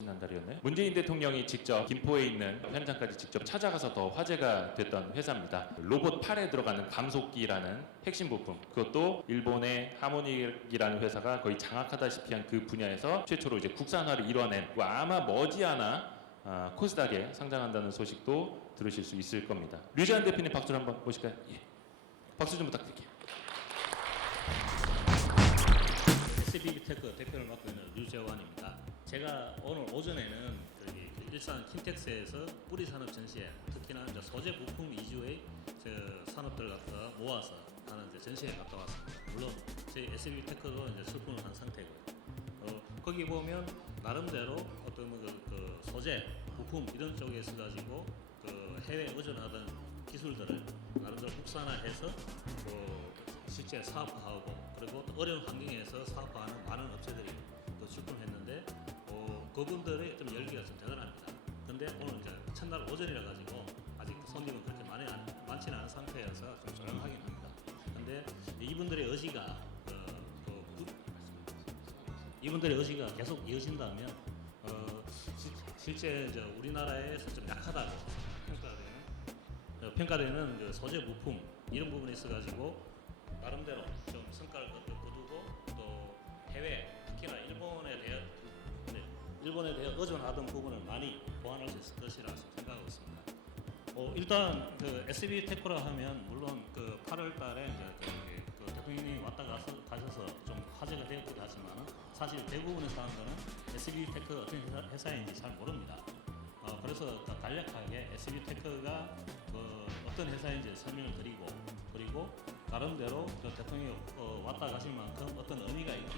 지난달이었나요? 문재인 대통령이 직접 김포에 있는 현장까지 직접 찾아가서 더 화제가 됐던 회사입니다. 로봇 팔에 들어가는 감속기라는 핵심 부품, 그것도 일본의 하모닉이라는 회사가 거의 장악하다시피 한 그 분야에서 최초로 이제 국산화를 이뤄낸, 아마 머지않아 코스닥에 상장한다는 소식도 들으실 수 있을 겁니다. 류재환 대표님 박수를 한번 보실까요? 예. 박수 좀 부탁드릴게요. SBTech 대표를 맡고 있는 류재환입니다. 제가 오늘 오전에는 저기 일산 킨텍스에서 뿌리 산업 전시회, 특히나 이제 소재 부품 위주의 산업들을 갖다 모아서 하는 이제 전시회 갔다 왔습니다. 물론 저희 SBTech도 이제 출품을 한 상태고요. 거기 보면 나름대로 어떤 그 소재 부품 이런 쪽에서 가지고 그 해외 의존하던 기술들을 나름대로 국산화해서 실제 사업화하고, 그리고 또 어려운 환경에서 사업화하는 많은 업체들이 또 출품했는데 그분들의 좀 열기가 좀 대단합니다. 근데 오늘 이제 첫날 오전이라 가지고 아직 손님은 그렇게 많지는 않은 상태여서 좀 조용하긴 합니다. 근데 이분들의 의지가 계속 이어진다면 실제 이제 우리나라에서 좀 약하다고 평가되는 그 소재 부품 이런 부분에 있어가지고 나름대로 좀 성과를 거두고, 또 해외 특히나 일본에 대해 의존하던 부분을 많이 보완할 수 있을 것이라 생각하고 있습니다. 일단 그 SB테크라 하면 물론 그 8월달에 이제 그 대통령이 왔다 가셔서 좀 화제가 되었기도 하지만 사실 대부분의 사람들은 SB테크 어떤 회사인지 잘 모릅니다. 그래서 간략하게 SB테크가 어떤 회사인지 설명을 드리고, 그리고 나름대로 대통령이 왔다 가신 만큼 어떤 의미가 있고,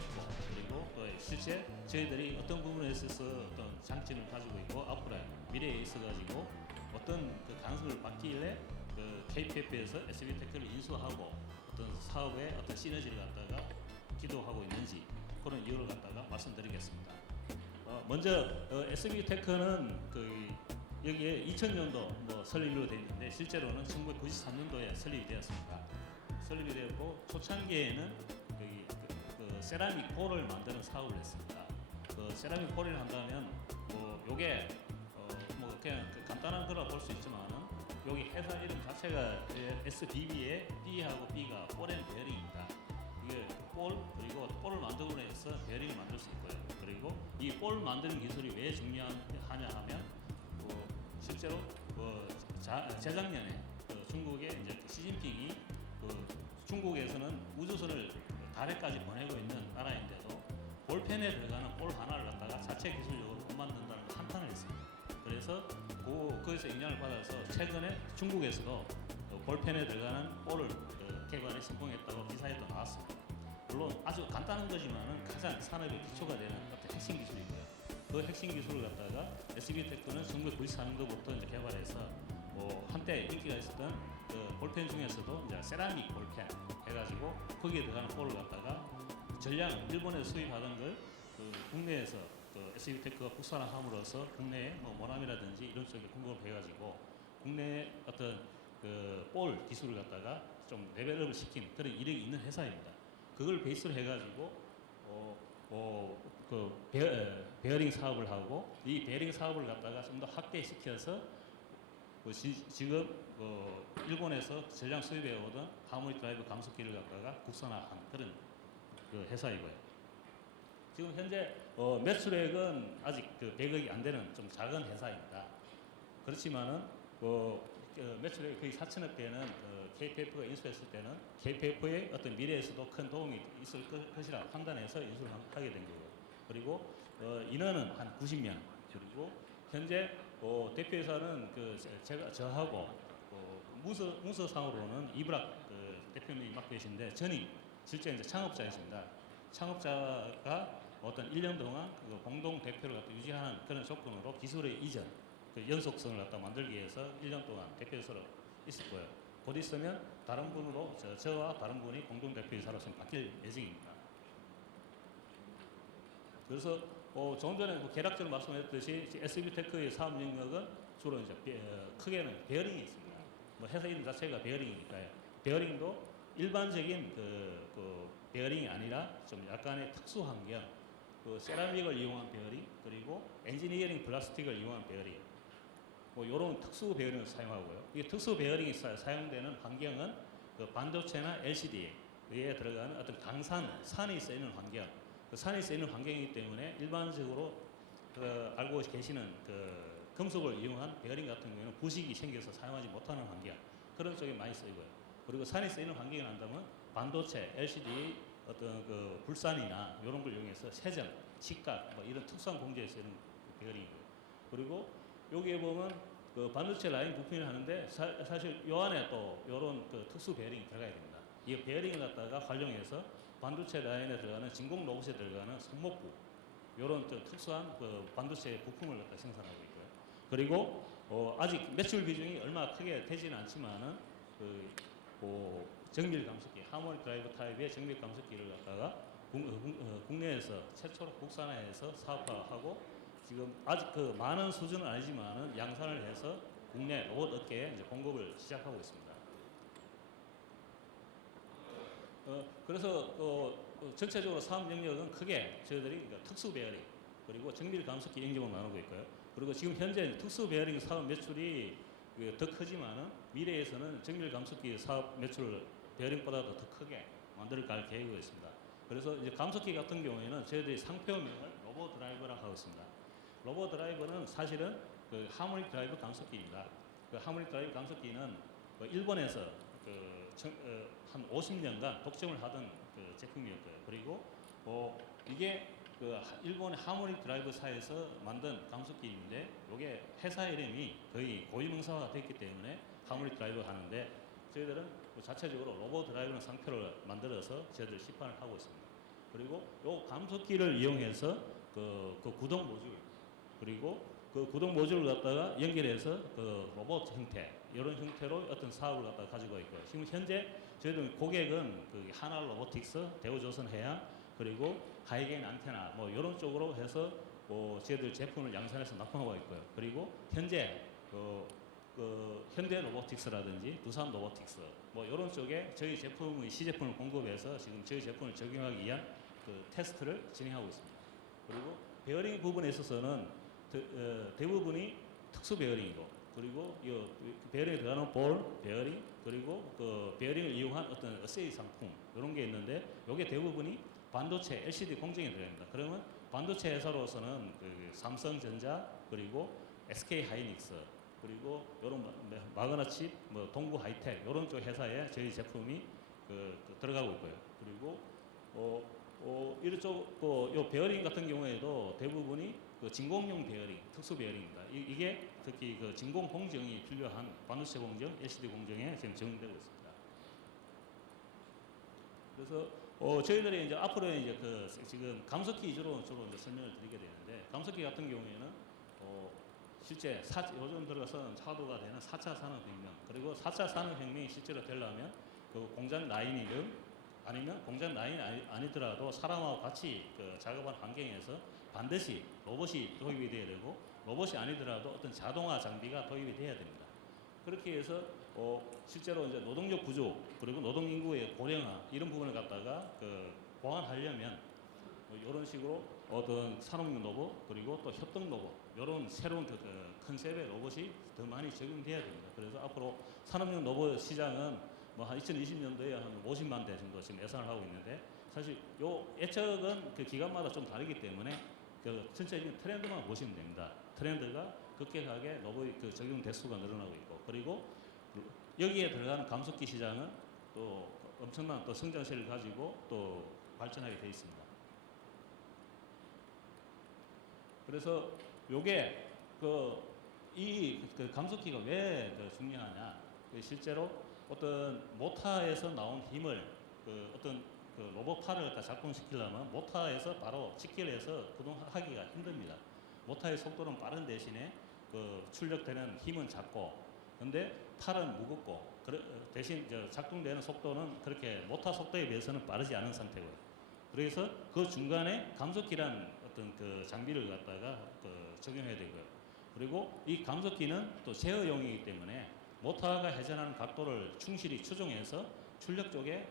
그리고 또 실제 저희들이 어떤 부분에 있어서 어떤 장점을 가지고 있고 앞으로의 미래에 있어 가지고 어떤 그 가능성을 받기에 그 KPF에서 SB테크를 인수하고 어떤 사업의 어떤 시너지를 갖다가 기도하고 있는지 그런 이유를 갖다가 말씀드리겠습니다. 먼저 SB테크는 여기에 2000년도 설립으로 되어 있는데 실제로는 1993년도에 설립이 되었습니다. 설립이 되었고 초창기에는 세라믹 볼을 만드는 사업을 했습니다. 세라믹 볼을 한다면 요게 그냥 간단한 거라 볼 수 있지만은 여기 회사 이름 자체가 SBB의 B하고 B가 볼 앤 베어링입니다. 이게 볼, 그리고 볼을 만들고 해서 베어링을 만들 수 있고요. 그리고 이 볼 만드는 기술이 왜 중요하냐 하면 실제로 재작년에 중국의 이제 시진핑이 중국에서는 우주선을 달에까지 보내고 있는 나라인데도 볼펜에 들어가는 볼 하나를 갖다가 자체 기술력으로 못 만든다는 걸 한탄을 했습니다. 그래서 거기서 영향을 받아서 최근에 중국에서도 볼펜에 들어가는 볼을 개발에 성공했다고 기사에도 나왔습니다. 물론 아주 간단한 거지만은 가장 산업의 기초가 되는 어떤 핵심 기술이고요. 그 핵심 기술을 갖다가 SB테크는 1994년도부터 이제 개발해서 한때 인기가 있었던 볼펜 중에서도 이제 세라믹 볼펜 해가지고 거기에 들어가는 볼을 갖다가 전량 일본에서 수입하던 걸 국내에서 SB테크가 국산화함으로써 국내에 모나미라든지 이런 쪽에 공급을 해가지고 국내에 어떤 볼 기술을 갖다가 좀 레벨업을 시킨 그런 이력이 있는 회사입니다. 그걸 베이스로 해가지고 베어링 사업을 하고, 이 베어링 사업을 갖다가 좀 더 확대시켜서 지금 일본에서 전량 수입해 오던 하모닉 드라이브 감속기를 갖다가 국산화한 그런 회사이고요. 지금 현재 매출액은 아직 100억이 안 되는 좀 작은 회사입니다. 그렇지만은 매출액이 거의 4천억 되는 KPF가 인수했을 때는 KPF의 어떤 미래에서도 큰 도움이 있을 것이라 판단해서 인수를 하게 된 거고요. 그리고 인원은 한 90명, 그리고 현재 대표이사는 저하고 문서상으로는 이브락 대표님이 맡고 계신데 저는 실제 이제 창업자이십니다. 창업자가 어떤 1년 동안 공동 대표를 갖다 유지하는 그런 조건으로 기술의 이전, 연속성을 갖다 만들기 위해서 1년 동안 대표이사로 있을 거예요. 곧 있으면 다른 분으로 저와 다른 분이 공동 대표이사로서 바뀔 예정입니다. 그래서 조금 전에 개략적으로 말씀드렸듯이 SB테크의 사업 영역은 주로 이제 크게는 베어링이 있습니다. 회사 이름 자체가 베어링이니까요. 베어링도 일반적인 베어링이 아니라 좀 약간의 특수 환경, 그 세라믹을 이용한 베어링, 그리고 엔지니어링 플라스틱을 이용한 베어링, 뭐 이런 특수 베어링을 사용하고요. 이 특수 베어링이 사용되는 환경은 그 반도체나 LCD에 들어가는 어떤 강산, 산이 쓰이는 환경, 그 산이 쓰이는 환경이기 때문에 일반적으로 그 알고 계시는 그 금속을 이용한 베어링 같은 경우에는 부식이 생겨서 사용하지 못하는 환경, 그런 쪽에 많이 쓰이고요. 그리고 산이 쓰이는 환경이 난다면 반도체, LCD 어떤 그 불산이나 이런 걸 이용해서 세정, 직각 뭐 이런 특수한 공제에 쓰이는 베어링이고요. 그리고 여기에 보면 그 반도체 라인 부품을 하는데 사실 요 안에 또 이런 그 특수 베어링이 들어가야 됩니다. 이 베어링을 갖다가 활용해서 반도체 라인에 들어가는 진공 로봇에 들어가는 성목부, 이런 특수한 그 반도체 부품을 갖다 생산하고 있고요. 그리고 아직 매출 비중이 얼마 크게 되지는 않지만은 정밀 감속기, 하모닉 드라이브 타입의 정밀 감속기를 갖다가 국내에서 최초로 국산화해서 사업화하고 지금 아직 그 많은 수준은 아니지만은 양산을 해서 국내 로봇 업계에 이제 공급을 시작하고 있습니다. 그래서 전체적으로 사업 영역은 크게 저희들이 그러니까 특수 베어링 그리고 정밀 감속기 영역을 나누고 있고요. 그리고 지금 현재 특수 베어링 사업 매출이 더 크지만은 미래에서는 정밀 감속기 사업 매출 베어링보다도 더 크게 만들 계획이 있습니다. 그래서 이제 감속기 같은 경우에는 저희들이 상표명을 로보 드라이버라고 하고 있습니다. 로보 드라이버는 사실은 그 하모닉 드라이브 감속기입니다. 그 하모닉 드라이브 감속기는 그 일본에서 한 50년간 독점을 하던 그 제품이었고요. 그리고 이게 그 일본의 하모닉 드라이브사에서 만든 감속기인데 이게 회사 이름이 거의 고유명사화가 됐기 때문에 하모닉 드라이브 하는데 저희들은 자체적으로 로봇 드라이브라는 상표를 만들어서 저희들 시판을 하고 있습니다. 그리고 이 감속기를 이용해서 그 구동 모듈 그리고 그 구동 모듈을 갖다가 연결해서 그 로봇 형태 이런 형태로 어떤 사업을 갖다가 가지고 있고요. 지금 현재 저희들 고객은 그 하나 로보틱스, 대우조선해양 그리고 하이게인 안테나 뭐 이런 쪽으로 해서 저희들 제품을 양산해서 납품하고 있고요. 그리고 현재 현대 로보틱스라든지 두산 로보틱스 뭐 이런 쪽에 저희 제품의 시제품을 공급해서 지금 저희 제품을 적용하기 위한 그 테스트를 진행하고 있습니다. 그리고 베어링 부분에 있어서는 대부분이 특수 베어링이고 그리고 이 베어링에 들어가는 볼, 베어링 그리고 그 베어링을 이용한 어떤 어세이 상품 이런 게 있는데 이게 대부분이 반도체 LCD 공정에 들어갑니다. 그러면 반도체 회사로서는 그 삼성전자 그리고 SK 하이닉스 그리고 이런 마그나칩, 뭐 동구 하이텍 이런 쪽 회사에 저희 제품이 들어가고 있고요. 그리고 이런 쪽 요 베어링 같은 경우에도 대부분이 그 진공용 베어링, 특수 베어링입니다. 이게 특히 그 진공 공정이 필요한 반도체 공정, LCD 공정에 지금 적용되고 있습니다. 그래서 저희들이 이제 앞으로 이제 지금 감속기 위주로 주로 이제 설명을 드리게 되는데 감속기 같은 경우에는 실제 요즘 들어서 차도가 되는 4차 산업혁명 그리고 4차 산업혁명이 실제로 되려면 그 공장 라인이든 아니면 공장 라인이 아니더라도 사람하고 같이 그 작업한 환경에서 반드시 로봇이 도입이 돼야 되고 로봇이 아니더라도 어떤 자동화 장비가 도입이 돼야 됩니다. 그렇게 해서 실제로 이제 노동력 구조 그리고 노동 인구의 고령화 이런 부분을 갖다가 보완하려면 이런 식으로 어떤 산업용 로봇 그리고 또 협동 로봇 이런 새로운 컨셉의 로봇이 더 많이 적용돼야 됩니다. 그래서 앞으로 산업용 로봇 시장은 뭐 한 2020년도에 한 50만 대 정도 지금 예상을 하고 있는데 사실 요 예측은 그 기간마다 좀 다르기 때문에 그 전체적인 트렌드만 보시면 됩니다. 트렌드가 급격하게 로봇 그 적용 대수가 늘어나고 있고 그리고 여기에 들어가는 감속기 시장은 또 엄청난 또 성장세를 가지고 또 발전하게 되어 있습니다. 그래서 요게 이 감속기가 왜 중요하냐? 실제로 어떤 모터에서 나온 힘을 어떤 로봇 팔을 갖다 작동시키려면 모터에서 바로 직결해서 구동하기가 힘듭니다. 모터의 속도는 빠른 대신에 출력되는 힘은 작고, 근데 팔은 무겁고 대신 작동되는 속도는 그렇게 모터 속도에 비해서는 빠르지 않은 상태고요. 그래서 그 중간에 감속기란 어떤 장비를 갖다가 적용해야 되고요. 그리고 이 감속기는 또 제어용이기 때문에 모터가 회전하는 각도를 충실히 추종해서 출력 쪽에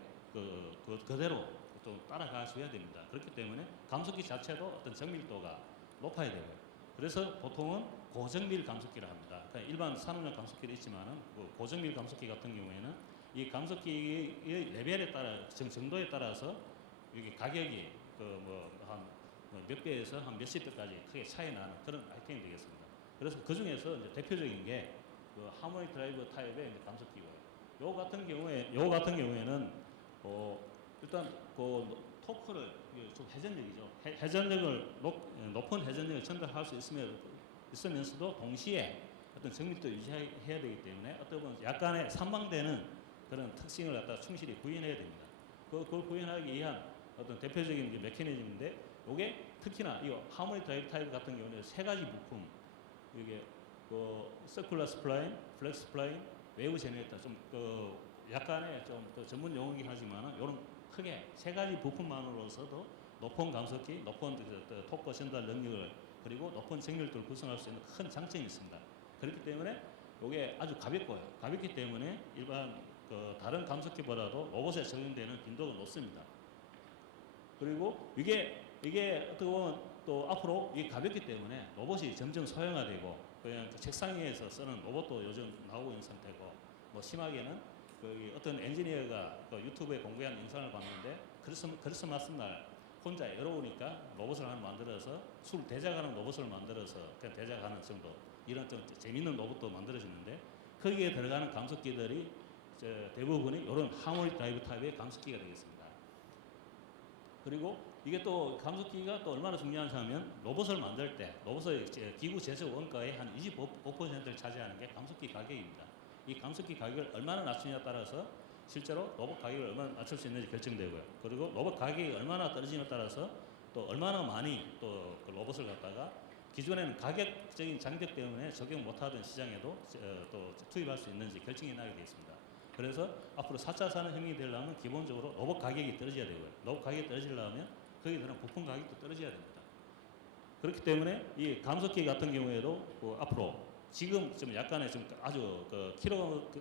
그대로 좀 따라가 줘야 됩니다. 그렇기 때문에 감속기 자체도 어떤 정밀도가 높아야 되고요. 그래서 보통은 고정밀 감속기를 합니다. 그러니까 일반 산업용 감속기도 있지만은 그 고정밀 감속기 같은 경우에는 이 감속기의 레벨에 따라 정도에 따라서 이게 가격이 몇 배에서 한 몇십 배까지 크게 차이 나는 그런 아이템이 되겠습니다. 그래서 그 중에서 이제 대표적인 게 그 하모닉 드라이브 타입의 이제 감속기고요. 요 같은 경우에는 일단 그 토크를 좀 회전력이죠. 회전력을 높은 회전력을 전달할 수 있으면서도 동시에 어떤 정밀도 유지해야 되기 때문에 어떤 보면 약간의 산방되는 그런 특징을 갖다 충실히 구현해야 됩니다. 그걸 구현하기 위한 어떤 대표적인 이제 메커니즘인데, 이게 특히나 이 하모닉 드라이브 타입 같은 경우는 세 가지 부품, 이게 서큘러 스플라인, 플렉스 스플라인, 웨이브 제네레이터, 약간의 좀 전문 용어이긴 하지만 이런 크게 세 가지 부품만으로서도 높은 감속기, 높은 토크 전달 능력을, 그리고 높은 정밀도를 구성할 수 있는 큰 장점이 있습니다. 그렇기 때문에 이게 아주 가볍고요. 가볍기 때문에 일반 다른 감속기보다도 로봇에 적용되는 빈도가 높습니다. 그리고 이게 어떻게 보면 또 앞으로 이게 가볍기 때문에 로봇이 점점 소형화되고, 그냥 책상 위에서 쓰는 로봇도 요즘 나오고 있는 상태고, 뭐 심하게는 어떤 엔지니어가 유튜브에 공개한 영상을 봤는데, 크리스마스 날 혼자 외로우니까 로봇을 하나 만들어서 술 대작하는 로봇을 만들어서 그냥 대작하는 정도, 이런 좀 재밌는 로봇도 만들어지는데, 거기에 들어가는 감속기들이 대부분이 이런 하모닉 드라이브 타입의 감속기가 되겠습니다. 그리고 이게 또 감속기가 또 얼마나 중요한지 하면, 로봇을 만들 때 로봇의 기구 제조 원가의 한 25%를 차지하는 게 감속기 가격입니다. 이 감속기 가격을 얼마나 낮추냐에 따라서 실제로 로봇 가격을 얼마나 낮출 수 있는지 결정되고요. 그리고 로봇 가격이 얼마나 떨어지냐에 따라서 또 얼마나 많이 또 그 로봇을 갖다가 기존에는 가격적인 장벽 때문에 적용 못하던 시장에도 또 투입할 수 있는지 결정이 나게 되어 있습니다. 그래서 앞으로 4차 산업혁명이 되려면 기본적으로 로봇 가격이 떨어져야 되고요. 로봇 가격이 떨어지려면 거기에 들어간 부품 가격도 떨어져야 됩니다. 그렇기 때문에 이 감속기 같은 경우에도 앞으로 지금 좀 약간의 좀 아주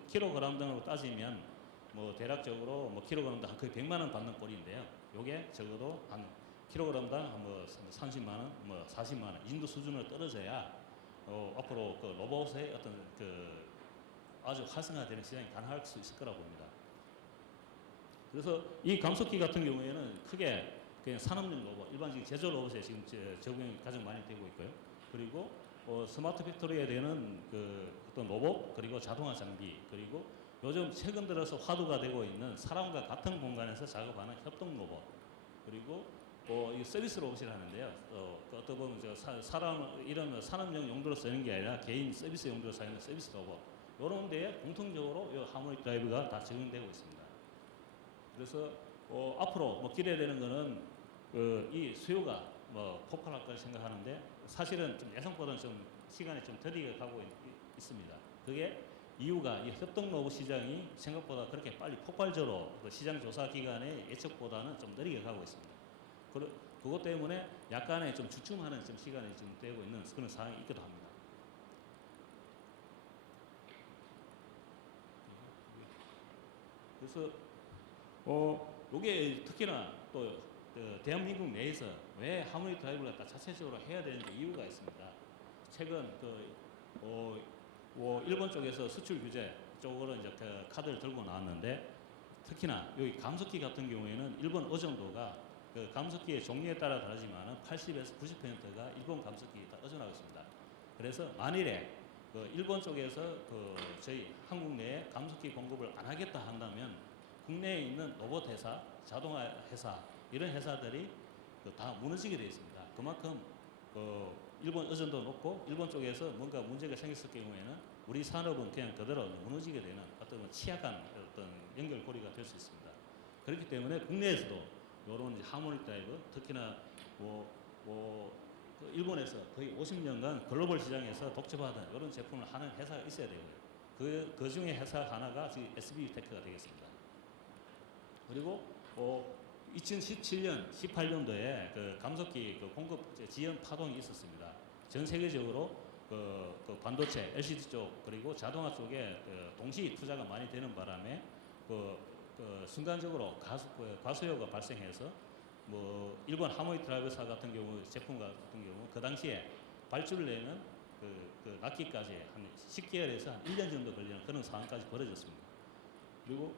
킬로그램 등으로 따지면 뭐 대략적으로 뭐 킬로그램당 거의 100만 원 받는 꼴인데요. 요게 적어도 한 킬로그램당 뭐 30만 원, 뭐 40만 원 이 정도 수준으로 떨어져야 앞으로 그 로봇의 어떤 아주 활성화되는 시장이 가능할 수 있을 거라고 봅니다. 그래서 이 감속기 같은 경우에는 크게 그냥 산업용 로봇, 일반적인 제조 로봇에 지금 적용이 가장 많이 되고 있고요. 그리고 스마트 팩토리에 되는 어떤 로봇, 그리고 자동화 장비, 그리고 요즘 최근 들어서 화두가 되고 있는 사람과 같은 공간에서 작업하는 협동 로봇, 그리고 이 서비스 로봇이라 하는데요. 어떻게 보면 사람 이런 산업용 용도로 쓰는 게 아니라 개인 서비스 용도로 사용하는 서비스 로봇, 이런 데에 공통적으로 이 하모닉 드라이브가 다 적용되고 있습니다. 그래서 앞으로 뭐 기대되는 거는 이 수요가 뭐 폭발할 걸 생각하는데, 사실은 좀 예상보다는 좀 시간이 좀 더디게 가고 있습니다. 그게 이유가 이 협동 로봇 시장이 생각보다 그렇게 빨리 폭발적으로 시장 조사 기간의 예측보다는 좀 느리게 가고 있습니다. 그것 때문에 약간의 좀 주춤하는 좀 시간이 지금 되고 있는 그런 상황이 있기도 합니다. 그래서 요게 특히나 또 대한민국 내에서 왜 하모닉 드라이브를 갖다 자체적으로 해야 되는지 이유가 있습니다. 최근 일본 쪽에서 수출 규제 쪽으로 이제 카드를 들고 나왔는데, 특히나 여기 감속기 같은 경우에는 일본 어종도가 감속기의 종류에 따라 다르지만 80에서 90%가 일본 감속기에 다 의존하고 있습니다. 그래서 만일에 일본 쪽에서 저희 한국 내에 감속기 공급을 안 하겠다 한다면, 국내에 있는 로봇 회사, 자동화 회사, 이런 회사들이 다 무너지게 되어 있습니다. 그만큼 일본 의존도 높고, 일본 쪽에서 뭔가 문제가 생겼을 경우에는 우리 산업은 그냥 그대로 무너지게 되는 어떤 취약한 어떤 연결고리가 될 수 있습니다. 그렇기 때문에 국내에서도 이런 하모닉 드라이브, 특히나 일본에서 거의 50년간 글로벌 시장에서 독점하던 이런 제품을 하는 회사가 있어야 되고요. 그 중에 회사 하나가 지금 SBU테크가 되겠습니다. 그리고 2017년, 18년도에 감속기 공급 지연 파동이 있었습니다. 전 세계적으로 반도체, LCD 쪽, 그리고 자동화 쪽에 동시 투자가 많이 되는 바람에 순간적으로 과수요가 발생해서 뭐 일본 하모이 드라이버사 같은 경우 제품 같은 경우 그 당시에 발주를 내는 그 납기까지 한 10개월에서 한 1년 정도 걸리는 그런 상황까지 벌어졌습니다. 그리고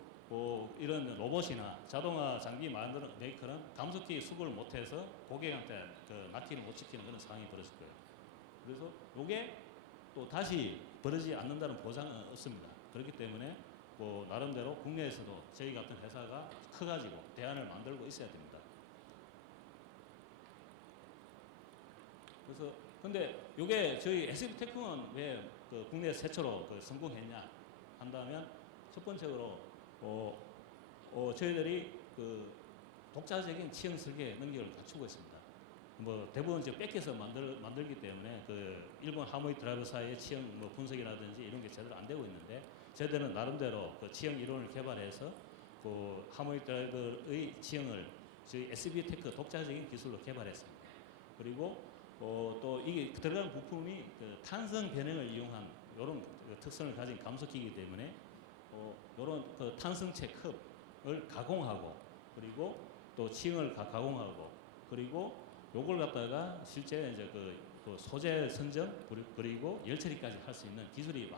이런 로봇이나 자동화 장비 만드는 메이커는 감속기 수급을 못해서 고객한테 그 납기를 못 지키는 그런 상황이 벌어질 거예요. 그래서 이게 또 다시 벌어지지 않는다는 보장은 없습니다. 그렇기 때문에 나름대로 국내에서도 저희 같은 회사가 커가지고 대안을 만들고 있어야 됩니다. 그래서 근데 이게 저희 SB테크는 왜 국내에서 최초로 성공했냐 한다면 첫 번째로 저희들이 독자적인 치형 설계 능력을 갖추고 있습니다. 뭐 대부분 이제 뺏겨서 만들기 때문에 일본 하모이 드라이버사의 치형 분석이라든지 이런 게 제대로 안 되고 있는데 저희들은 나름대로 치형 이론을 개발해서 하모이 드라이버의 치형을 저희 SB테크 독자적인 기술로 개발했습니다. 그리고 또 이게 들어간 부품이 탄성 변형을 이용한 이런 특성을 가진 감속기이기 때문에 이런 탄성체 컵을 가공하고 그리고 또 치형을 가공하고 그리고 요걸 갖다가 실제 이제 소재 선정 그리고 열 처리까지 할 수 있는 기술이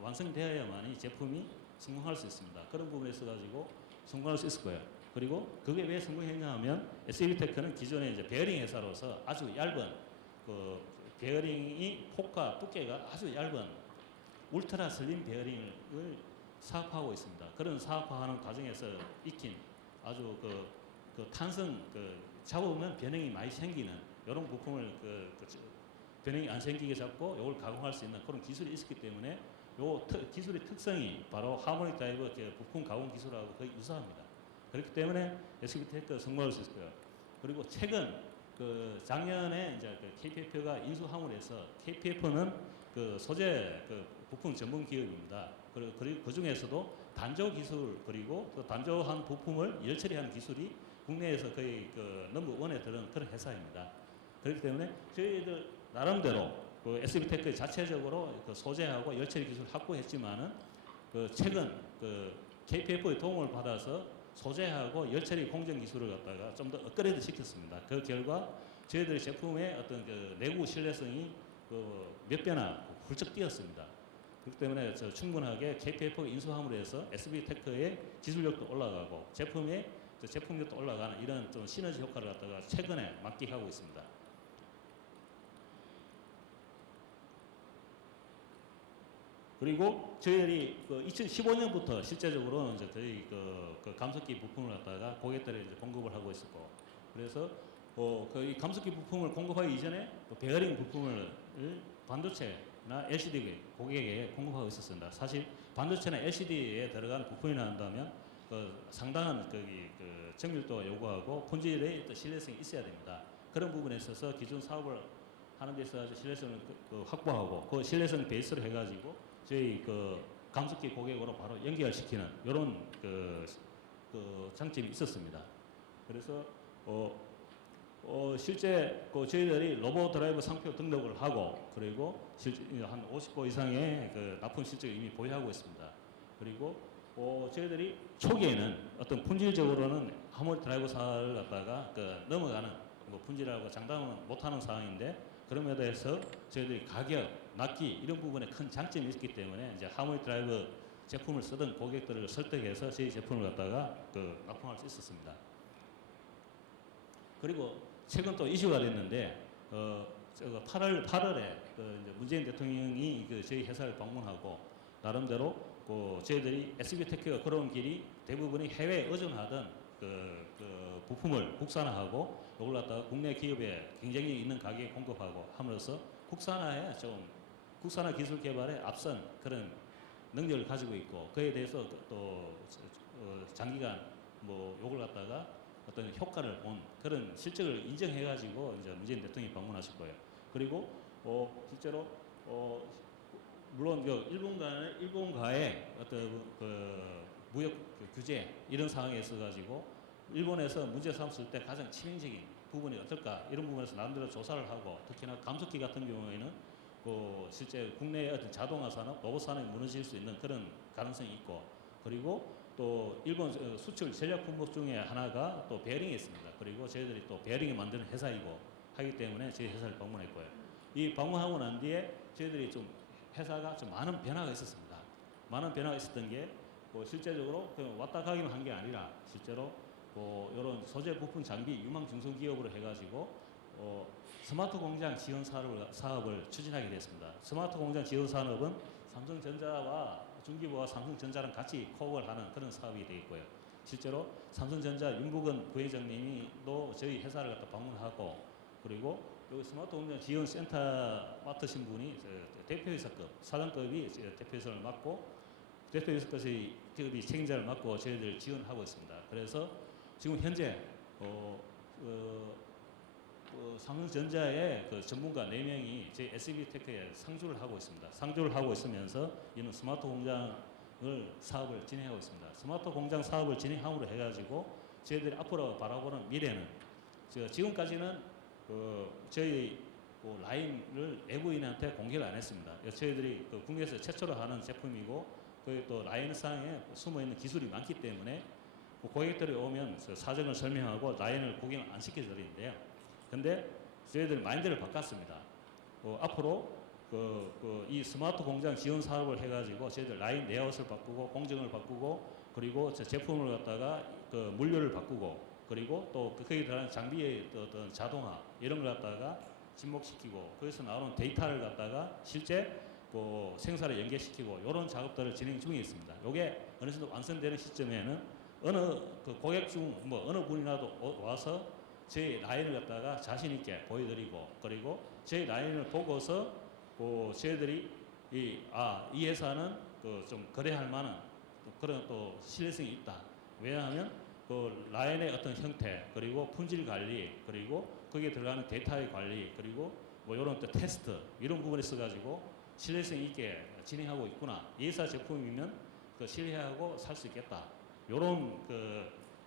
완성되어야만이 제품이 성공할 수 있습니다. 그런 부분에 있어 가지고 성공할 수 있을 거예요. 그리고 그게 왜 성공했냐 하면 SB테크는 기존에 이제 베어링 회사로서 아주 얇은 베어링이 폭과 두께가 아주 얇은 울트라 슬림 베어링을 사업하고 있습니다. 그런 사업화하는 과정에서 익힌 아주 탄성 잡으면 변형이 많이 생기는 이런 부품을 변형이 안 생기게 잡고 이걸 가공할 수 있는 그런 기술이 있었기 때문에 요 기술의 특성이 바로 하모닉 드라이버 부품 가공 기술하고 거의 유사합니다. 그렇기 때문에 SB테크 성공할 수 있을 거예요. 그리고 최근 작년에 이제 KPF가 인수함으로 해서 KPF는 소재 부품 전문 기업입니다. 그리고 그 중에서도 단조 기술 그리고 또 단조한 부품을 열 처리하는 기술이 국내에서 거의 넘버 원에 드는 그런 회사입니다. 그렇기 때문에 저희들 나름대로 SB테크 자체적으로 소재하고 열 처리 기술을 확보했지만은 최근 KPF의 도움을 받아서 소재하고 열 처리 공정 기술을 갖다가 좀 더 업그레이드 시켰습니다. 그 결과 저희들의 제품의 어떤 내부 신뢰성이 몇 배나 훌쩍 뛰었습니다. 그렇기 때문에 충분하게 KPF가 인수함으로 해서 SB테크의 기술력도 올라가고 제품의 제품력도 올라가는 이런 좀 시너지 효과를 갖다가 최근에 만끽하고 있습니다. 그리고 저희들이 2015년부터 실제적으로 이제 저희 감속기 부품을 갖다가 고객들에 이제 공급을 하고 있었고, 그래서 이 감속기 부품을 공급하기 이전에 베어링 부품을 반도체나 LCD 고객에게 공급하고 있었습니다. 사실 반도체나 LCD에 들어간 부품이라 한다면 상당한 정밀도가 요구하고 본질의 신뢰성이 있어야 됩니다. 그런 부분에 있어서 기존 사업을 하는 데 있어서 신뢰성을 확보하고 그 신뢰성 베이스로 해가지고 저희 감속기 고객으로 바로 연결시키는 이런 장점이 있었습니다. 그래서 실제 저희들이 로봇 드라이버 상표 등록을 하고 그리고 한 50고 이상의 납품 실적을 이미 보유하고 있습니다. 그리고 저희들이 초기에는 어떤 품질적으로는 하모닉 드라이버사를 갖다가 넘어가는 품질하고 장담은 못하는 상황인데 그럼에도 해서 저희들이 가격, 납기 이런 부분에 큰 장점이 있기 때문에 이제 하모닉 드라이버 제품을 쓰던 고객들을 설득해서 저희 제품을 갖다가 납품할 수 있었습니다. 그리고 최근 또 이슈가 됐는데 8월에 이제 문재인 대통령이 저희 회사를 방문하고 나름대로 저희들이 SB테크가 걸어온 길이 대부분이 해외에 의존하던 부품을 국산화하고 이걸 갖다가 국내 기업에 경쟁력이 있는 가격에 공급하고 함으로써 국산화 기술 개발에 앞선 그런 능력을 가지고 있고 그에 대해서 또 장기간 요걸 갖다가 어떤 효과를 본 그런 실적을 인정해가지고 이제 문재인 대통령이 방문하실 거예요. 그리고 실제로 물론 일본과의 어떤 무역 규제 이런 상황에 있어 가지고 일본에서 문제 삼았을 때 가장 치명적인 부분이 어떨까 이런 부분에서 나름대로 조사를 하고 특히나 감속기 같은 경우에는 실제 국내의 어떤 자동화 산업, 로봇 산업이 무너질 수 있는 그런 가능성이 있고 그리고 또 일본 수출 전략 품목 중에 하나가 또 베어링이 있습니다. 그리고 저희들이 또 베어링을 만드는 회사이고 하기 때문에 저희 회사를 방문했고요. 이 방문하고 난 뒤에 저희들이 좀 회사가 좀 많은 변화가 있었습니다. 많은 변화가 있었던 게뭐 실제적으로 그냥 왔다 가기만 한 게 아니라 실제로 뭐 이런 소재 부품 장비 유망 중소기업으로 해가지고 스마트 공장 지원 사업을 추진하게 됐습니다. 스마트 공장 지원 산업은 삼성전자와 중기부와 삼성전자랑 같이 코업을 하는 그런 사업이 되겠고요. 실제로 삼성전자 윤부근 부회장님이 또 저희 회사를 갖다 방문하고 그리고 여기 스마트 공장 지원 센터 맡으신 분이 대표이사급 사장급이 대표이사를 맡고 대표이사급의 책임자를 맡고 저희들 지원하고 있습니다. 그래서 지금 현재 삼성전자의 그 전문가 4명이 저희 SB테크에 상주를 하고 있습니다. 상주를 하고 있으면서 이는 스마트 공장을 사업을 진행하고 있습니다. 스마트 공장 사업을 진행함으로 해가지고 저희들이 앞으로 바라보는 미래는 지금까지는 저희 라인을 외부인한테 공개를 안 했습니다. 저희들이 국내에서 최초로 하는 제품이고 또 라인상에 숨어 있는 기술이 많기 때문에 고객들이 오면 사정을 설명하고 라인을 구경 안 시켜드리는데요. 근데 저희들 마인드를 바꿨습니다. 앞으로 이 스마트 공장 지원 사업을 해가지고 저희들 라인 레이아웃을 바꾸고 공정을 바꾸고 그리고 제품을 갖다가 물류를 바꾸고 그리고 또 거기에 들어가는 장비의 어떤 자동화 이런 걸 갖다가 접목시키고 거기서 나오는 데이터를 갖다가 실제 생산에 연계시키고 이런 작업들을 진행 중에 있습니다. 이게 어느 정도 완성되는 시점에는 어느 고객 중 어느 분이라도 와서 저희 라인을 갖다가 자신 있게 보여드리고 그리고 저희 라인을 보고서 저희들이 이 회사는 좀 거래할 만한 그런 또 신뢰성이 있다. 왜냐하면 라인의 어떤 형태 그리고 품질 관리 그리고 거기에 들어가는 데이터의 관리 그리고 이런 또 테스트 이런 부분에 있어가지고 신뢰성 있게 진행하고 있구나. 이 회사 제품이면 신뢰하고 살 수 있겠다. 이런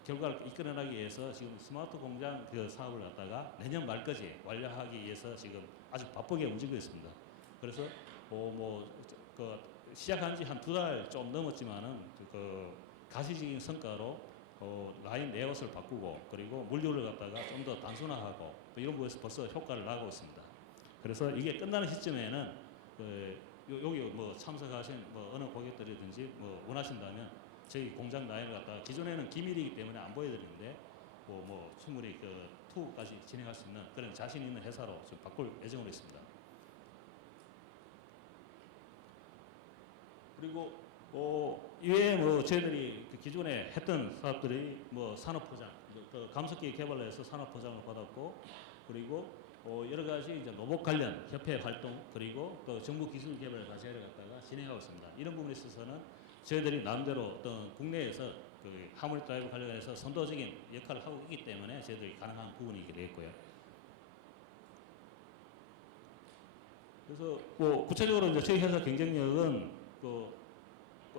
결과를 이끌어내기 위해서 지금 스마트 공장 사업을 갖다가 내년 말까지 완료하기 위해서 지금 아주 바쁘게 움직이고 있습니다. 그래서 시작한 지 한 2달 좀 넘었지만은 가시적인 성과로 라인 레이아웃을 바꾸고 그리고 물류를 갖다가 좀 더 단순화하고 또 이런 부분에서 벌써 효과를 나고 있습니다. 그래서 이게 끝나는 시점에는 여기 참석하신 어느 고객들이든지 원하신다면 저희 공장 라인을 갖다가 기존에는 기밀이기 때문에 안 보여드리는데 충분히 투어까지 진행할 수 있는 그런 자신 있는 회사로 지금 바꿀 예정으로 있습니다. 그리고 이외에 저희들이 기존에 했던 사업들이 산업포장, 감속기 개발을 해서 산업포장을 받았고 그리고 여러 가지 이제 로봇 관련 협회 활동 그리고 또 정부 기술 개발 과제를 갖다가 진행하고 있습니다. 이런 부분에 있어서는 저희들이 나름대로 어떤 국내에서 하모니 드라이브 관련해서 선도적인 역할을 하고 있기 때문에 저희들이 가능한 부분이 되겠고요. 그래서 구체적으로 이제 저희 회사 경쟁력은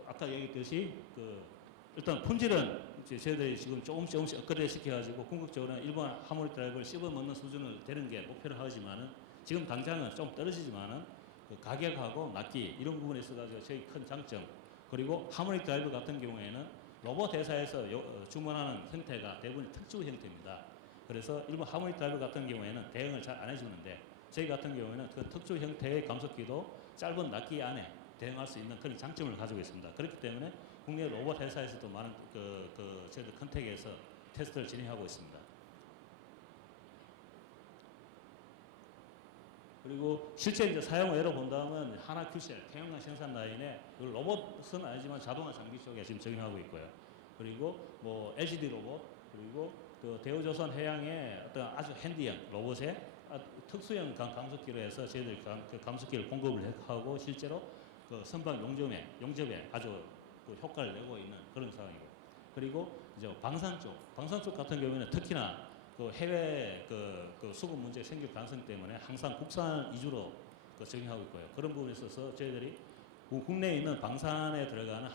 아까 얘기했듯이 일단 품질은 이제 저희들이 지금 조금씩 업그레이드 시켜가지고 궁극적으로는 일반 하모니 드라이브를 씹어먹는 수준을 되는 게 목표를 하지만은 지금 당장은 좀 떨어지지만은 가격하고 납기 이런 부분에 있어가지고 저희 큰 장점 그리고 하모니 드라이브 같은 경우에는 로봇 회사에서 주문하는 형태가 대부분 특수 형태입니다. 그래서 일본 하모니 드라이브 같은 경우에는 대응을 잘 안 해주는데 저희 같은 경우에는 그 특수 형태의 감속기도 짧은 납기 안에 대응할 수 있는 그런 장점을 가지고 있습니다. 그렇기 때문에 국내 로봇 회사에서도 많은 저희들 컨택에서 테스트를 진행하고 있습니다. 그리고 실제 이제 사용외로 본다면 하나 큐셀 태양광 생산 라인에 로봇은 아니지만 자동화 장비 쪽에 지금 적용하고 있고요. 그리고 LCD 로봇 그리고 대우조선 해양의 어떤 아주 핸디한 로봇에 특수형 감속기로 해서 저희들이 감속기를 공급을 하고 실제로 선박 용접에 아주 효과를 내고 있는 그런 상황이고 그리고 이제 방산 쪽 같은 경우에는 특히나 해외 수급 문제 생길 가능성 때문에 항상 국산 위주로 적용하고 있고요. 그런 부분에 있어서 저희들이 국내에 있는 방산에 들어가는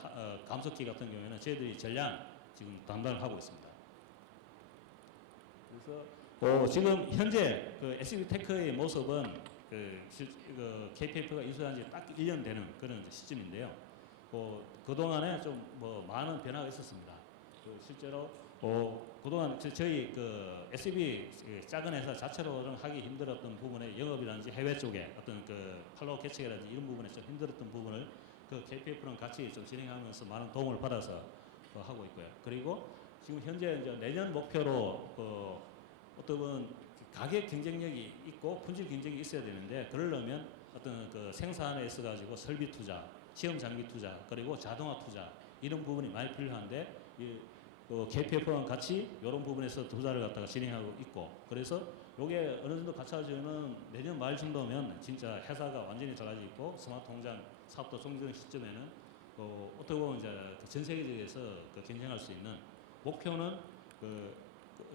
감속기 같은 경우에는 저희들이 전량 지금 담당을 하고 있습니다. 그래서 지금 현재 SB테크의 모습은 KPF가 인수한 지 딱 1년 되는 그런 시점인데요. 그동안에 좀 뭐 많은 변화가 있었습니다. 실제로 그동안 저희 그 SB 작은 회사 자체로는 하기 힘들었던 부분에 영업이라든지 해외 쪽에 어떤 그 팔로우 개척이라든지 이런 부분에 좀 힘들었던 부분을 그 KPF랑 같이 좀 진행하면서 많은 도움을 받아서 하고 있고요. 그리고 지금 현재 이제 내년 목표로 어떤 가격 경쟁력이 있고 품질 경쟁이 있어야 되는데 그러려면 어떤 그 생산에 있어 가지고 설비 투자, 시험 장비 투자, 그리고 자동화 투자 이런 부분이 많이 필요한데 KPF랑 같이 이런 부분에서 투자를 갖다가 진행하고 있고 그래서 이게 어느 정도 갖춰지면 내년 말 정도면 진짜 회사가 완전히 달라져 있고 스마트 공장 사업도 종전 시점에는 어떻게 보면 이제 전 세계적에서 경쟁할 수 있는 목표는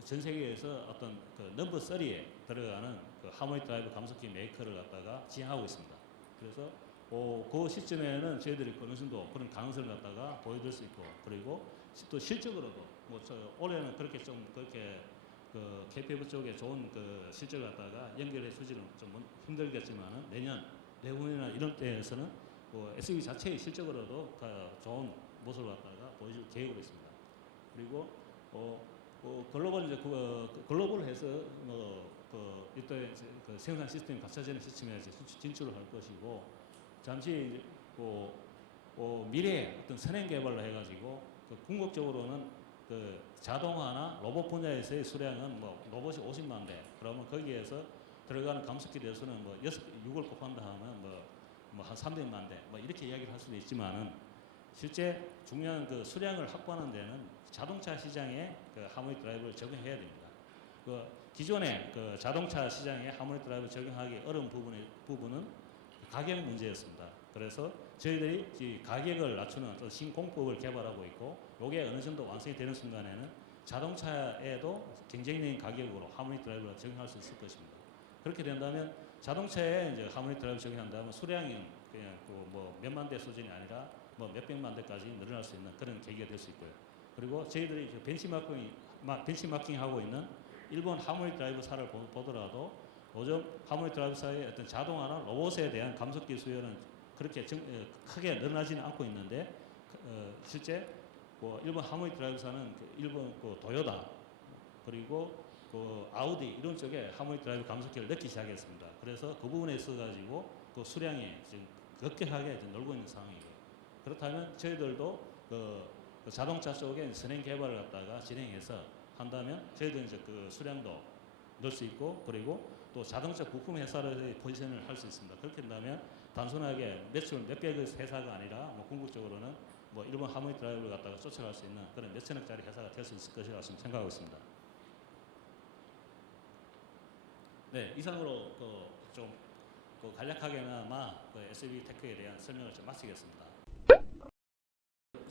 전 세계에서 어떤 넘버 3에 들어가는 하모니 드라이브 감속기 메이커를 갖다가 지향하고 있습니다. 그래서 그 시점에는 저희들이 어느 정도 그런 가능성을 갖다가 보여줄 수 있고 그리고 또 실적으로도 올해는 그렇게 KPF 쪽에 좋은 실적을 갖다가 연결해 주지는 좀 힘들겠지만은 내후년이나 이런 때에서는 SB 자체의 실적으로도 좋은 모습을 갖다가 보여줄 계획으로 있습니다. 그리고 글로벌 이제 글로벌해서 이때 생산 시스템이 갖춰지는 시점에 진출을 할 것이고 잠시 미래에 어떤 선행 개발을 해가지고 궁극적으로는 자동화나 로봇 분야에서의 수량은 로봇이 50만 대 그러면 거기에서 들어가는 감속기 대수는 6을 곱한다 하면 한 300만 대 이렇게 이야기를 할 수도 있지만은 실제 중요한 수량을 확보하는 데는 자동차 시장에 하모니 드라이브를 적용해야 됩니다. 기존의 자동차 시장에 하모니 드라이브 적용하기 어려운 부분은 가격 문제였습니다. 그래서 저희들이 가격을 낮추는 어떤 신공법을 개발하고 있고 이게 어느 정도 완성이 되는 순간에는 자동차에도 경쟁력인 가격으로 하모니 드라이브를 적용할 수 있을 것입니다. 그렇게 된다면 자동차에 이제 하모니 드라이브 적용한다면 수량이 그냥 몇만 대 수준이 아니라 몇백만 대까지 늘어날 수 있는 그런 계기가 될 수 있고요. 그리고 저희들이 벤치마킹하고 있는 일본 하모니 드라이브사를 보더라도 요즘 하모니 드라이브사의 어떤 자동화나 로봇에 대한 감속기 수요는 그렇게 크게 늘어나지는 않고 있는데 실제 일본 하모니 드라이브사는 일본 도요타 그리고 아우디 이런 쪽에 하모니 드라이브 감속기를 넣기 시작했습니다. 그래서 그 부분에 있어 가지고 수량이 지금 급격하게 늘고 있는 상황이에요. 그렇다면 저희들도 자동차 쪽에 선행 개발을 갖다가 진행해서 한다면 저희들은 이제 수량도 넣을 수 있고 그리고 또 자동차 부품 회사로의 포지션을 할 수 있습니다. 그렇게 된다면 단순하게 매출 몇백의 회사가 아니라 궁극적으로는 일본 하모니 드라이브를 갖다가 쫓아갈 수 있는 그런 몇천억짜리 회사가 될 수 있을 것이라고 생각하고 있습니다. 네, 이상으로 좀 간략하게나마 SB 테크에 대한 설명을 좀 마치겠습니다.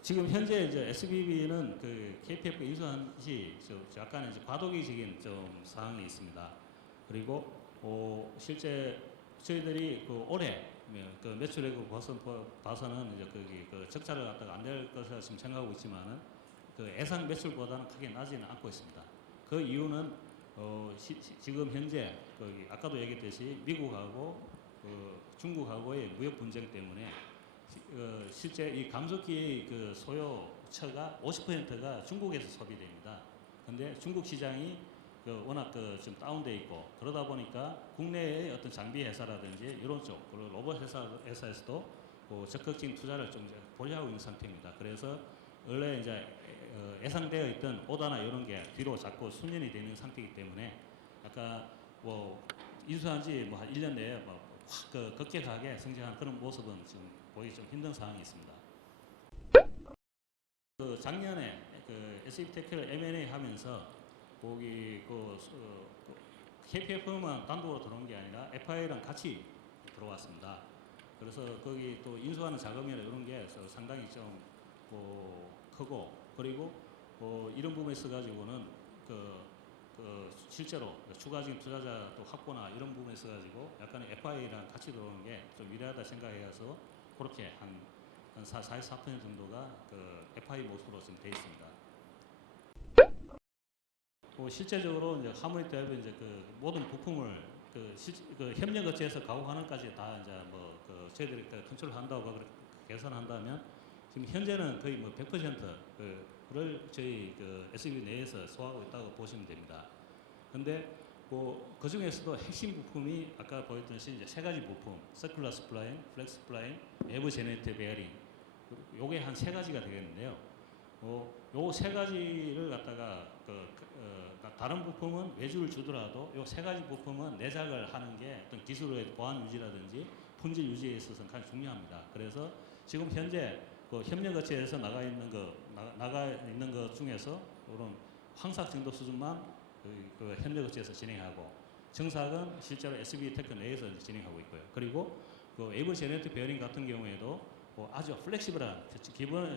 지금 현재 이제 SBB는 KPF 인수한 시 약간 이제 과도기적인 좀 사항이 있습니다. 그리고 실제 저희들이 올해 매출액을 봐서는 이제 적자를 갖다가 안 될 것이라 지금 생각하고 있지만은 예상 매출보다는 크게 나지는 않고 있습니다. 그 이유는 지금 현재 아까도 얘기했듯이 미국하고 중국하고의 무역 분쟁 때문에 실제 이 감속기의 소요처가 50%가 중국에서 소비됩니다. 근데 중국 시장이 워낙 좀 다운돼 있고 그러다 보니까 국내의 어떤 장비 회사라든지 이런 쪽 그리고 로봇 회사에서도 적극적인 투자를 좀 보류하고 있는 상태입니다. 그래서 원래 이제 예상되어 있던 오다나 이런 게 뒤로 자꾸 수년이 되는 상태이기 때문에 아까 인수한 지 한 1년 내에 확 급격하게 성장한 그런 모습은 지금 보기 좀 힘든 상황이 있습니다. 작년에 SB테크를 M&A 하면서 거기 KPF만 단독으로 들어온 게 아니라 FI랑 같이 들어왔습니다. 그래서 거기 또 인수하는 자금이나 이런 게 상당히 좀 크고 그리고 이런 부분에 있어 가지고는 실제로 추가적인 투자자 또 확보나 이런 부분에 있어 가지고 약간의 FI랑 같이 들어오는 게 좀 유리하다 생각해서 그렇게 한 44% 정도가 FI 모습으로 지금 되어 있습니다. 실제적으로 이제 하모니 드라이브 이제 모든 부품을 협력업체에서 가공하는까지 다 이제 저희들이 컨트롤한다고 계산한다면 지금 현재는 거의 뭐 100%를 저희 그 SB 내에서 소화하고 있다고 보시면 됩니다. 근데 그 중에서도 핵심 부품이 아까 보였듯이 이제 세 가지 부품, 서큘러 스플라인, 플렉스 스플라인, 외부 제네레이터 베어링, 요게 한 세 가지가 되겠는데요. 요 세 가지를 갖다가 다른 부품은 외주를 주더라도 요 세 가지 부품은 내작을 하는 게 어떤 기술의 보안 유지라든지 품질 유지에 있어서는 가장 중요합니다. 그래서 지금 현재 그 협력업체에서 나가 있는 것 중에서 이런 황삭 정도 수준만 그 협력업체에서 진행하고 정삭은 실제로 SB 테크 내에서 진행하고 있고요. 그리고 그 외부 제네레이터 베어링 같은 경우에도 아주 플렉시블한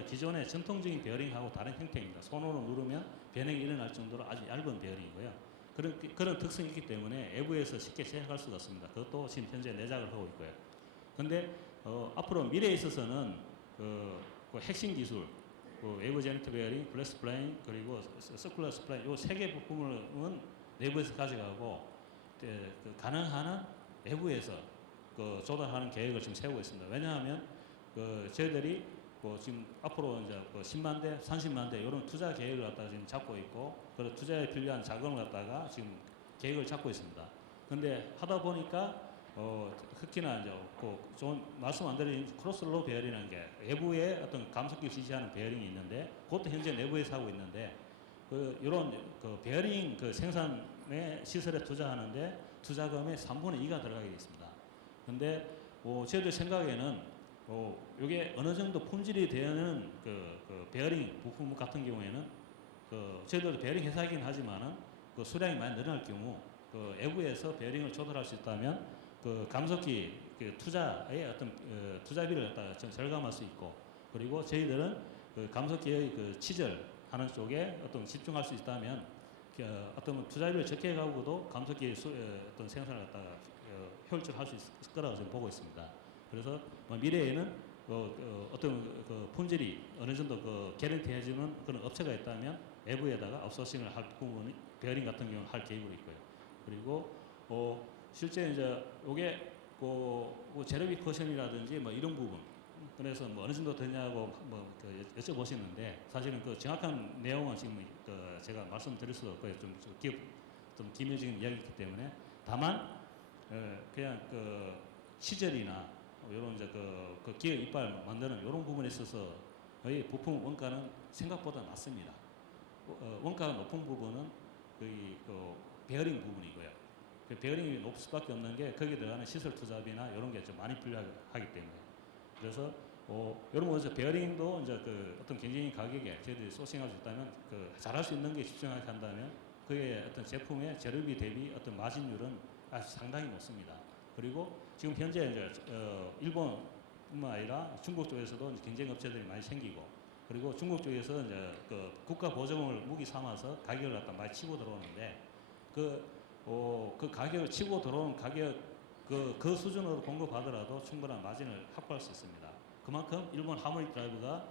기존의 전통적인 베어링하고 다른 형태입니다. 손으로 누르면 변형이 일어날 정도로 아주 얇은 베어링이고요. 그런 특성이 있기 때문에 외부에서 쉽게 제작할 수가 없습니다. 그것도 지금 현재 내작을 하고 있고요. 그런데 앞으로 미래에 있어서는 그 핵심 기술, 외부 제네레이터 베어링, 플렉스 스플라인 그리고 서큘러 스플라인 이 세 개 부품은 내부에서 가져가고 가능한 한 외부에서 조달하는 계획을 지금 세우고 있습니다. 왜냐하면 저희들이 지금 앞으로 이제 10만 대, 30만 대 이런 투자 계획을 갖다가 지금 잡고 있고 그 투자에 필요한 자금을 갖다가 지금 계획을 잡고 있습니다. 그런데 하다 보니까 특히나 이제 좀 말씀 안 드린 크로스로 베어링이라는 게 외부에 어떤 감속기 지지하는 베어링이 있는데 그것도 현재 내부에서 하고 있는데 이런 베어링 생산의 시설에 투자하는데 투자금의 3분의 2가 들어가게 있습니다. 그런데 저희들 생각에는 이게 어느 정도 품질이 되는 베어링 부품 같은 경우에는 저희들도 베어링 회사이긴 하지만은 수량이 많이 늘어날 경우 외부에서 베어링을 조달할 수 있다면 감속기 투자의 어떤 투자비를 갖다가 좀 절감할 수 있고 그리고 저희들은 감속기의 치절하는 쪽에 어떤 집중할 수 있다면 어떤 투자비를 적게 가고도 감속기의 어떤 생산을 갖다가 효율적으로 할 수 있을 거라고 저는 보고 있습니다. 그래서 미래에는 어떤 품질이 어느 정도 개런티해주는 그런 업체가 있다면 외부에다가 아웃소싱을 할 부분이 베어링 같은 경우는 할 계획으로 있고요. 그리고 실제 이제 요게 제로비 커션이라든지 뭐 이런 부분 그래서 뭐 어느 정도 되냐고 여쭤보시는데 사실은 정확한 내용은 지금 제가 말씀드릴 수가 없고요. 좀 기밀적인 이야기이기 때문에 다만 그냥 시절이나 이런 이제 기업 이빨 만드는 이런 부분에 있어서 거의 부품 원가는 생각보다 낮습니다. 원가가 높은 부분은 거의 베어링 부분이고요. 베어링이 높을 수밖에 없는 게 거기에 들어가는 시설 투자비나 이런 게 좀 많이 필요하기 때문에 그래서 이런 거에서 베어링도 이제 어떤 경쟁인 가격에 저희들이 소싱할 수 있다면 잘할 수 있는 게 집중하게 한다면 그의 어떤 제품의 재료비 대비 어떤 마진율은 아주 상당히 높습니다. 그리고 지금 현재 이제 일본뿐만 아니라 중국 쪽에서도 이제 경쟁 업체들이 많이 생기고 그리고 중국 쪽에서 이제 국가 보조금을 무기 삼아서 가격을 갖다 많이 치고 들어오는데 그 가격을 치고 들어온 가격 그 수준으로 공급하더라도 충분한 마진을 확보할 수 있습니다. 그만큼 일본 하모닉 드라이브가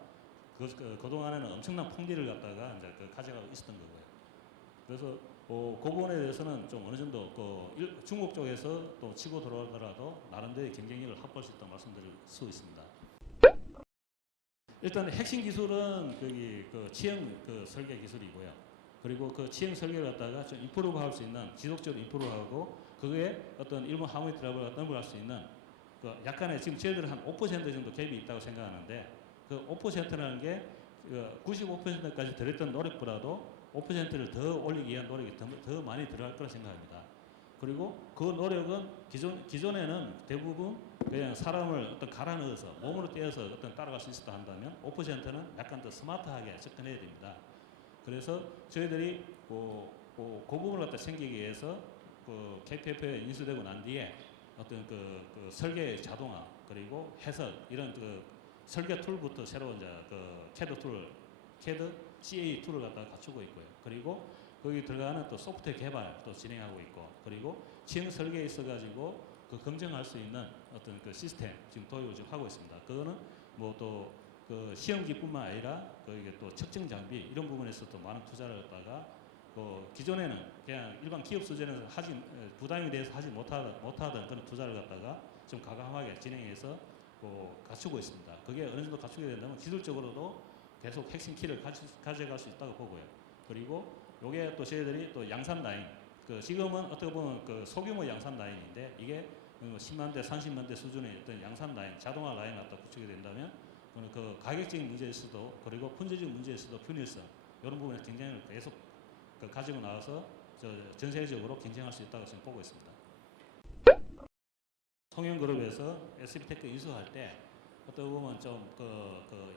그동안에는 엄청난 폭리를 갖다가 이제 가져가고 있었던 거고요. 그래서 그 부분에 대해서는 좀 어느 정도 중국 쪽에서 또 치고 들어오더라도 나름대로 경쟁력을 확보할 수 있다고 말씀드릴 수 있습니다. 일단 핵심 기술은 치형 설계 기술이고요. 그리고 치형 설계를 갖다가 좀 임프루브 할 수 있는 지속적으로 임프루브하고 그거에 어떤 일본 하모닉 드라이브가 넘어갈 수 있는 약간의 지금 저희들은 한 5% 정도 갭이 있다고 생각하는데 5%라는 게 95%까지 들었던 노력보다도 5%를 더 올리기 위한 노력이 더 많이 들어갈 거라 생각합니다. 그리고 그 노력은 기존에는 대부분 그냥 사람을 어떤 갈아 넣어서 몸으로 떼어서 어떤 따라갈 수 있었다 한다면 5%는 약간 더 스마트하게 접근해야 됩니다. 그래서 저희들이 그 부분을 갖다 생기기 위해서 KPF에 인수되고 난 뒤에 어떤 설계 자동화 그리고 해석 이런 설계 툴부터 새로 이제 CAD CA 툴을 갖다가 갖추고 있고요. 그리고 거기 들어가는 또 소프트웨어 개발도 진행하고 있고 그리고 지형 설계에 있어가지고 검증할 수 있는 어떤 시스템 지금 도입을 지금 하고 있습니다. 그거는 뭐 또 시험기뿐만 아니라 이게 또 측정 장비 이런 부분에서 또 많은 투자를 갖다가 기존에는 그냥 일반 기업 수준에서 부담에 대해서 하지 못하던 그런 투자를 갖다가 좀 과감하게 진행해서 갖추고 있습니다. 그게 어느 정도 갖추게 된다면 기술적으로도 계속 핵심 키를 가져갈 수 있다고 보고요. 그리고 요게 또 저희들이 또 양산 라인, 지금은 어떻게 보면 소규모 양산 라인인데 이게 10만 대, 30만 대 수준의 어떤 양산 라인, 자동화 라인을 갖다 구축이 된다면 그 가격적인 문제에서도 그리고 품질적인 문제에서도 균일성 이런 부분에 경쟁을 계속 가지고 나와서 전 세계적으로 경쟁할 수 있다고 저는 보고 있습니다. 성형그룹에서 SB테크 인수할 때 어떻게 보면 좀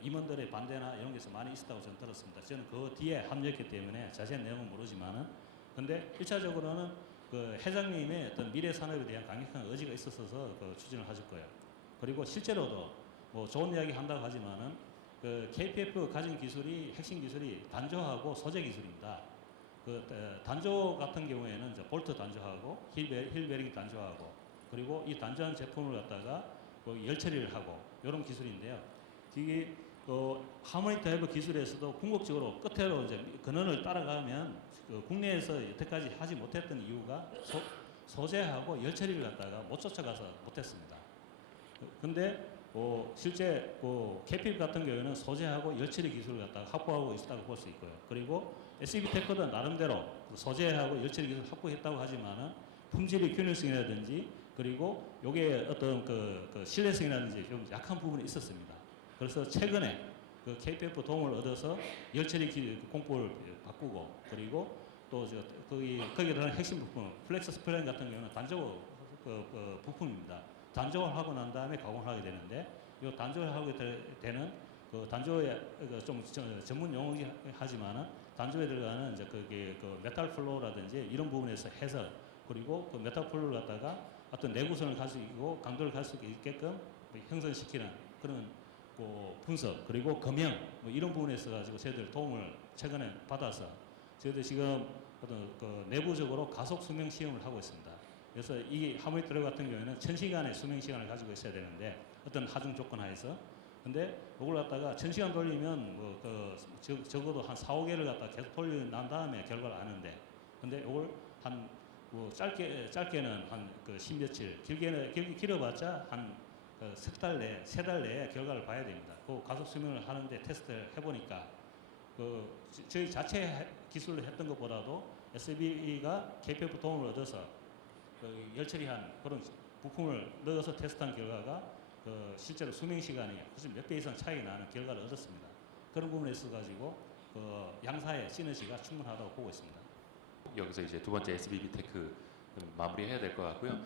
임원들의 반대나 이런 게 좀 많이 있었다고 저는 들었습니다. 저는 그 뒤에 합류했기 때문에 자세한 내용은 모르지만은 근데 1차적으로는 회장님의 어떤 미래 산업에 대한 강력한 의지가 있었어서 추진을 하실 거예요. 그리고 실제로도 뭐 좋은 이야기 한다고 하지만은 KPF 가진 기술이 핵심 기술이 단조하고 소재 기술입니다. 단조 같은 경우에는 이제 볼트 단조하고 힐베링 단조하고 그리고 이 단조한 제품을 갖다가 열 처리를 하고 이런 기술인데요. 이게 하모닉 드라이브 기술에서도 궁극적으로 끝으로 이제 근원을 따라가면 국내에서 여태까지 하지 못했던 이유가 소재하고 열 처리를 갖다가 못 쫓아가서 못했습니다. 근데 실제 KPF 같은 경우에는 소재하고 열 처리 기술을 갖다가 확보하고 있었다고 볼 수 있고요. 그리고 SB테크도 나름대로 소재하고 열 처리 기술을 확보했다고 하지만은 품질의 균일성이라든지 그리고 요게 어떤 신뢰성이라든지 좀 약한 부분이 있었습니다. 그래서 최근에 KPF 도움을 얻어서 열처리 공법을 바꾸고 그리고 또 거기에 들어가는 핵심 부품 플렉스 스플레인 같은 경우는 단조 부품입니다. 단조를 하고 난 다음에 가공을 하게 되는데 이 단조를 하게 되는 단조에 좀 전문 용어이긴 하지만은 단조에 들어가는 이제 메탈 플로우라든지 이런 부분에서 해설 그리고 메탈 플로우를 갖다가 어떤 내구성을 가지고 강도를 갈 수 있게끔 형성시키는 그런 분석 그리고 검형 이런 부분에 있어 가지고 저희들 도움을 최근에 받아서 저희들 지금 어떤 내부적으로 가속 수명 시험을 하고 있습니다. 그래서 이 하모닉 드라이브 같은 경우에는 1000시간의 수명 시간을 가지고 있어야 되는데 어떤 하중 조건 하에서 근데 이걸 갖다가 1000시간 돌리면 적어도 한 4, 5개를 갖다 계속 돌려난 다음에 결과를 아는데 근데 이걸 한 짧게는 한 10며칠, 길어봤자 한 석 달 내에, 3달 내에 결과를 봐야 됩니다. 가속 수명을 하는데 테스트를 해보니까 저희 자체 기술을 했던 것보다도 SB가 KPF 도움을 얻어서 열처리한 그런 부품을 넣어서 테스트한 결과가 실제로 수명 시간이 훨씬 몇 배 이상 차이가 나는 결과를 얻었습니다. 그런 부분에 있어 가지고 양사의 시너지가 충분하다고 보고 있습니다. 여기서 이제 두 번째 SB테크 마무리해야 될 것 같고요.